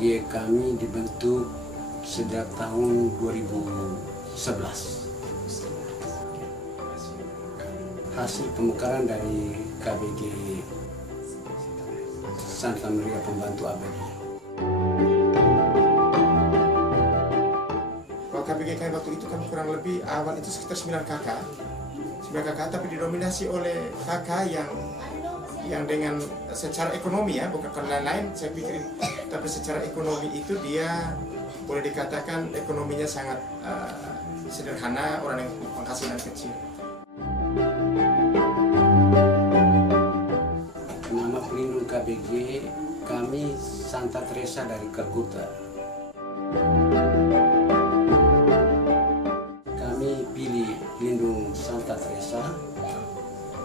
KBG kami dibentuk sejak tahun 2011. Hasil pemekaran dari KBG Santa Maria Pembantu Abadi. Kalau KBG kami waktu itu kami kurang lebih awal itu sekitar 9 kakak. 9 kakak tapi didominasi oleh kakak yang dengan secara ekonomi ya, bukan karena lain saya pikirin, tapi secara ekonomi itu dia boleh dikatakan ekonominya sangat sederhana, orang yang penghasilan kecil. Nama pelindung KBG kami Santa Teresa dari Kalkuta. Kami pilih pelindung Santa Teresa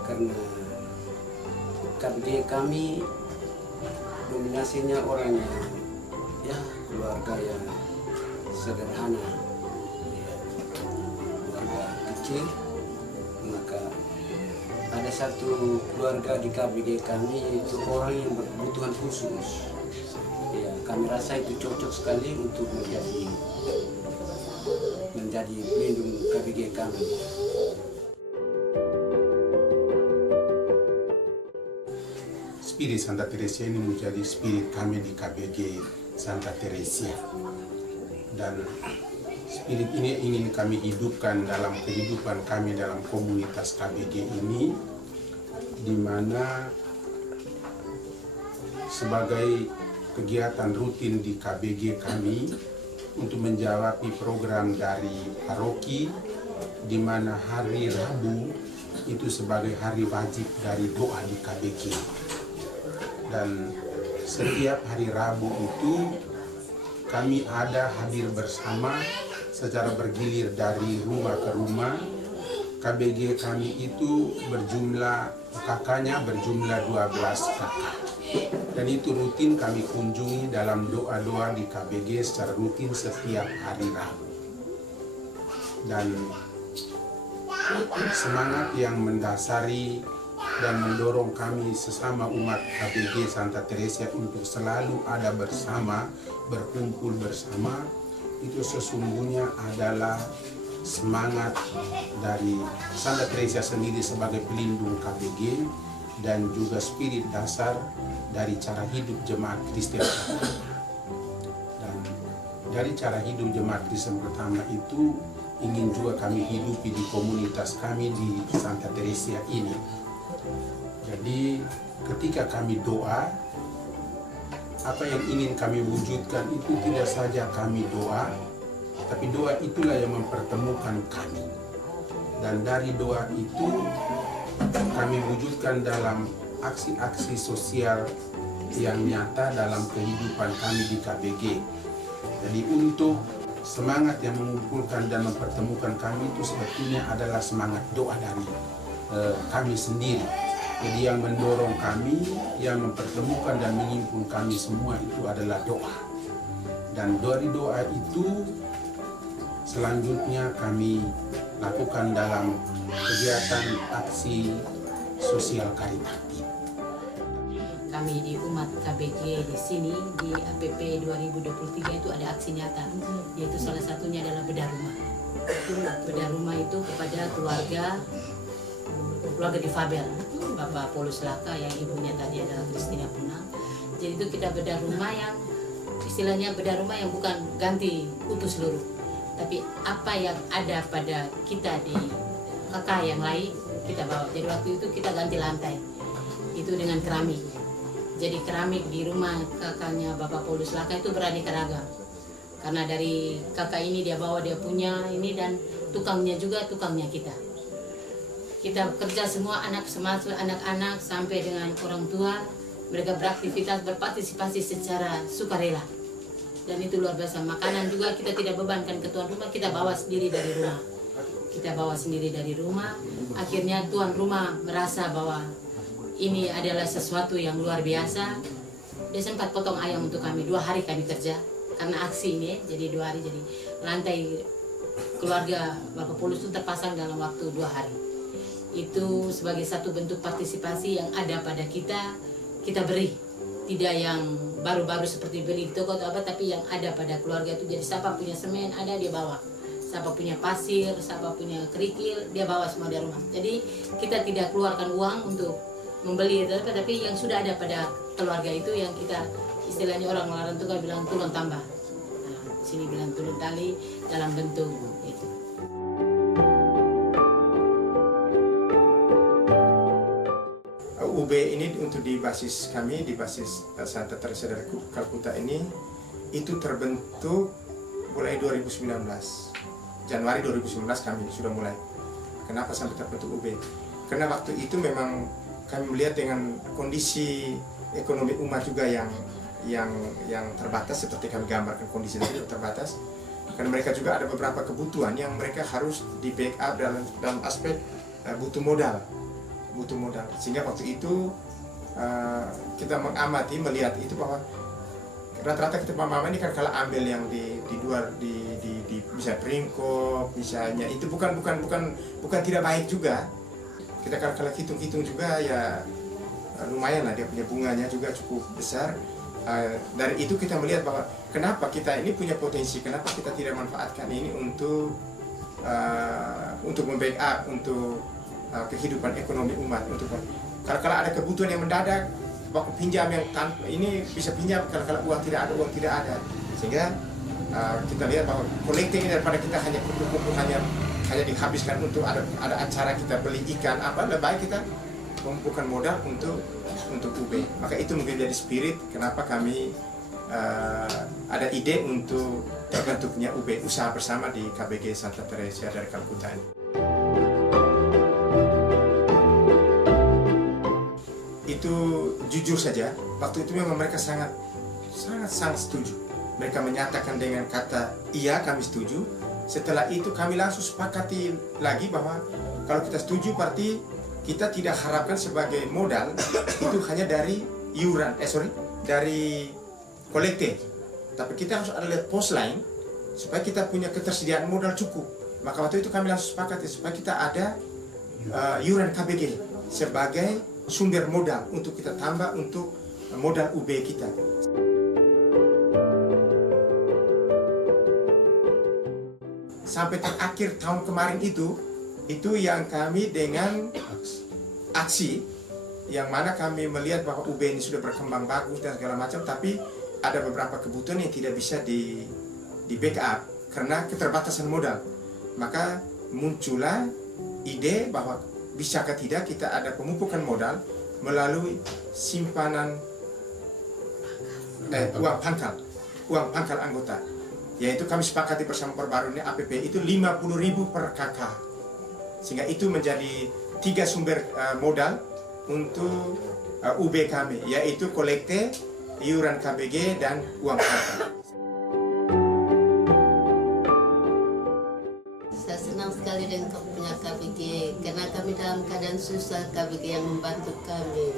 karena KBG kami dominasinya orang yang ya keluarga yang sederhana, ya, keluarga kecil. Maka ada satu keluarga di KBG kami yaitu orang yang berkebutuhan khusus. Ya, kami rasa itu cocok sekali untuk menjadi pelindung KBG kami. Spirit Santa Teresa ini menjadi spirit kami di KBG Santa Teresa, dan spirit ini ingin kami hidupkan dalam kehidupan kami dalam komunitas KBG ini, di mana sebagai kegiatan rutin di KBG kami untuk menjawab program dari paroki, di mana hari Rabu itu sebagai hari wajib dari doa di KBG. Dan setiap hari Rabu itu kami ada hadir bersama secara bergilir dari rumah ke rumah. KBG kami itu kakaknya berjumlah 12 kakak. Dan itu rutin kami kunjungi dalam doa-doa di KBG secara rutin setiap hari Rabu. Dan semangat yang mendasari dan mendorong kami sesama umat KBG Santa Teresa untuk selalu ada bersama, berkumpul bersama, itu sesungguhnya adalah semangat dari Santa Teresa sendiri sebagai pelindung KBG, dan juga spirit dasar dari cara hidup jemaat Kristen. Dan dari cara hidup jemaat Kristen pertama itu ingin juga kami hidupi di komunitas kami di Santa Teresa ini. Jadi ketika kami doa, apa yang ingin kami wujudkan itu tidak saja kami doa, tapi doa itulah yang mempertemukan kami. Dan dari doa itu kami wujudkan dalam aksi-aksi sosial yang nyata dalam kehidupan kami di KBG. Jadi untuk semangat yang mengumpulkan dan mempertemukan kami itu sebetulnya adalah semangat doa dari kami sendiri. Jadi yang mendorong kami, yang mempertemukan dan mengimpun kami semua itu adalah doa. Dan dari doa itu selanjutnya kami lakukan dalam kegiatan aksi sosial karitatif. Kami di umat KBG di sini di APP 2023 itu ada aksi nyata, yaitu salah satunya adalah bedah rumah. Bedah rumah itu kepada keluarga difabel, Bapak Paulus Laka yang ibunya tadi adalah Kristina Punang. Jadi itu kita bedah rumah yang istilahnya bedah rumah yang bukan ganti utuh seluruh, tapi apa yang ada pada kita di kakak yang lain kita bawa. Jadi waktu itu kita ganti lantai itu dengan keramik. Jadi keramik di rumah kakaknya Bapak Paulus Laka itu beraneka ragam, karena dari kakak ini dia bawa dia punya ini, dan tukangnya juga tukangnya kita kerja semua, anak-anak sampai dengan orang tua, mereka beraktivitas, berpartisipasi secara sukarela, dan itu luar biasa. Makanan juga kita tidak bebankan ke tuan rumah, kita bawa sendiri dari rumah. Akhirnya tuan rumah merasa bahwa ini adalah sesuatu yang luar biasa. Dia sempat potong ayam untuk kami, 2 hari kami kerja karena aksi ini, jadi 2 hari. Jadi lantai keluarga Bapak Paulus itu terpasang dalam waktu 2 hari. Itu sebagai satu bentuk partisipasi yang ada pada kita beri tidak yang baru-baru seperti beli di toko atau apa, tapi yang ada pada keluarga itu. Jadi siapa punya semen ada dia bawa, siapa punya pasir, siapa punya kerikil dia bawa semua dari rumah. Jadi kita tidak keluarkan uang untuk membeli itu, tapi yang sudah ada pada keluarga itu yang kita istilahnya orang tukar bilang tulung tambah. Nah, sini bilang tulung tali dalam bentuk itu. UB ini untuk di basis kami, di basis Santa Teresa dari Kalkuta ini, itu terbentuk mulai 2019. Januari 2019 kami sudah mulai. Kenapa sampai terbentuk UB? Karena waktu itu memang kami melihat dengan kondisi ekonomi umat juga yang terbatas, seperti kami gambarkan kondisi tadi terbatas. Karena mereka juga ada beberapa kebutuhan yang mereka harus di backup dalam aspek butuh modal. Sehingga waktu itu kita mengamati, melihat itu bahwa rata-rata kita mama ini kan kalau ambil yang di luar di bisa peringkop misalnya, itu bukan tidak baik juga. Kita kalau hitung juga ya lumayan lah, dia punya bunganya juga cukup besar. Dari itu kita melihat bahwa kenapa kita ini punya potensi, kenapa kita tidak manfaatkan ini untuk membackup untuk kehidupan ekonomi umat. Untuk kalau ada kebutuhan yang mendadak, waktu pinjam yang ini bisa pinjam, kalau uang tidak ada. Sehingga kita lihat bahwa collecting ini daripada kita hanya kumpul-kumpul hanya dihabiskan untuk ada acara kita beli ikan apa, lebih baik kita mengumpulkan modal untuk UB. Maka itu mungkin jadi spirit kenapa kami ada ide untuk terbentuknya UB, usaha bersama di KBG Santa Teresa dari Kalkuta ini. Itu jujur saja, waktu itu memang mereka sangat setuju. Mereka menyatakan dengan kata iya kami setuju. Setelah itu kami langsung sepakati lagi bahwa kalau kita setuju berarti kita tidak harapkan sebagai modal itu hanya dari dari kolektif, tapi kita harus ada pos lain supaya kita punya ketersediaan modal cukup. Maka waktu itu kami langsung sepakati supaya kita ada iuran KBG sebagai sumber modal untuk kita tambah untuk modal UB kita. Sampai terakhir tahun kemarin itu yang kami dengan aksi yang mana kami melihat bahwa UB ini sudah berkembang bagus dan segala macam, tapi ada beberapa kebutuhan yang tidak bisa di backup karena keterbatasan modal. Maka muncullah ide bahwa bisakah tidak kita ada pemupukan modal melalui simpanan uang pangkal anggota, yaitu kami sepakati bersama perbarunya APP itu 50.000 per KK, sehingga itu menjadi 3 sumber modal untuk UB kami, yaitu kolekte, iuran KBG, dan uang pangkal. Saya senang sekali dengan punya KBG karena kami dalam keadaan susah, KBG yang membantu kami.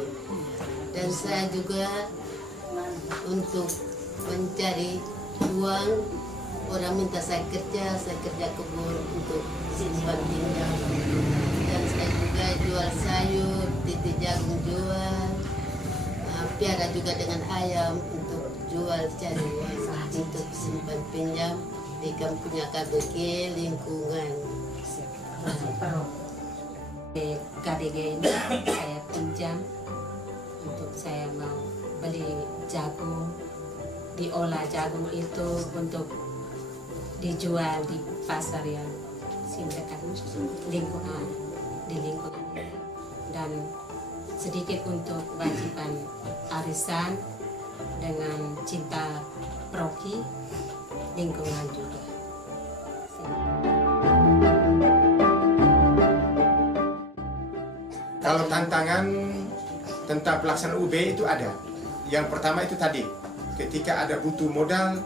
Dan saya juga untuk mencari uang, orang minta saya kerja kebun untuk simpan pinjam. Dan saya juga jual sayur, titik jagung jual, piara juga dengan ayam untuk jual cari uang untuk simpan pinjam di kampungnya KBG lingkungan. KBG ini saya pinjam untuk saya mau beli jagung, diolah jagung itu untuk dijual di pasar yang dekat lingkungan, di lingkungan ini, dan sedikit untuk kewajiban arisan dengan cinta proki lingkungan juga. Kalau tantangan tentang pelaksanaan UB itu ada. Yang pertama itu tadi, ketika ada butuh modal,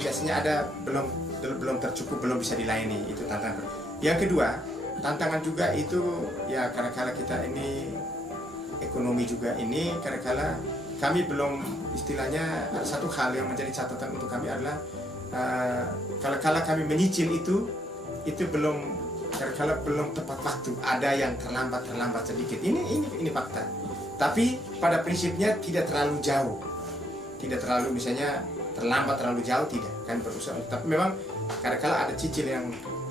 biasanya ada belum tercukup, belum bisa dilayani, itu tantangan. Yang kedua, tantangan juga itu ya kadang-kala kita ini ekonomi juga ini kadang-kala kami belum, istilahnya satu hal yang menjadi catatan untuk kami adalah kala kami menyicil itu belum, kadang-kala belum tepat waktu, ada yang terlambat sedikit. Ini fakta. Tapi pada prinsipnya tidak terlalu jauh. tidak terlalu misalnya terlambat terlalu jauh, tidak kan berusaha. Tapi memang kadang-kala ada cicil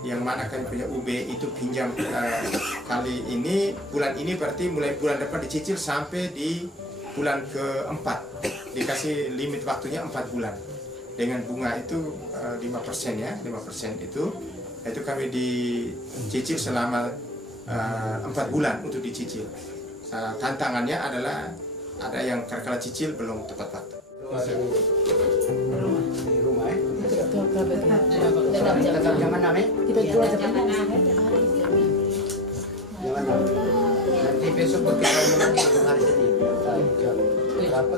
yang mana kami punya UB itu pinjam kali ini bulan ini berarti mulai bulan depan dicicil sampai di bulan keempat, dikasih limit waktunya 4 bulan dengan bunga itu 5% ya, 5% itu kami dicicil selama 4 bulan untuk dicicil. Tantangannya adalah ada yang kadang-kala cicil belum tepat waktu. Di rumah ya. Tetap Jangan namanya. kita jual zaman Jangan namanya. Nanti besok kita mulai hari Senin. Jam berapa?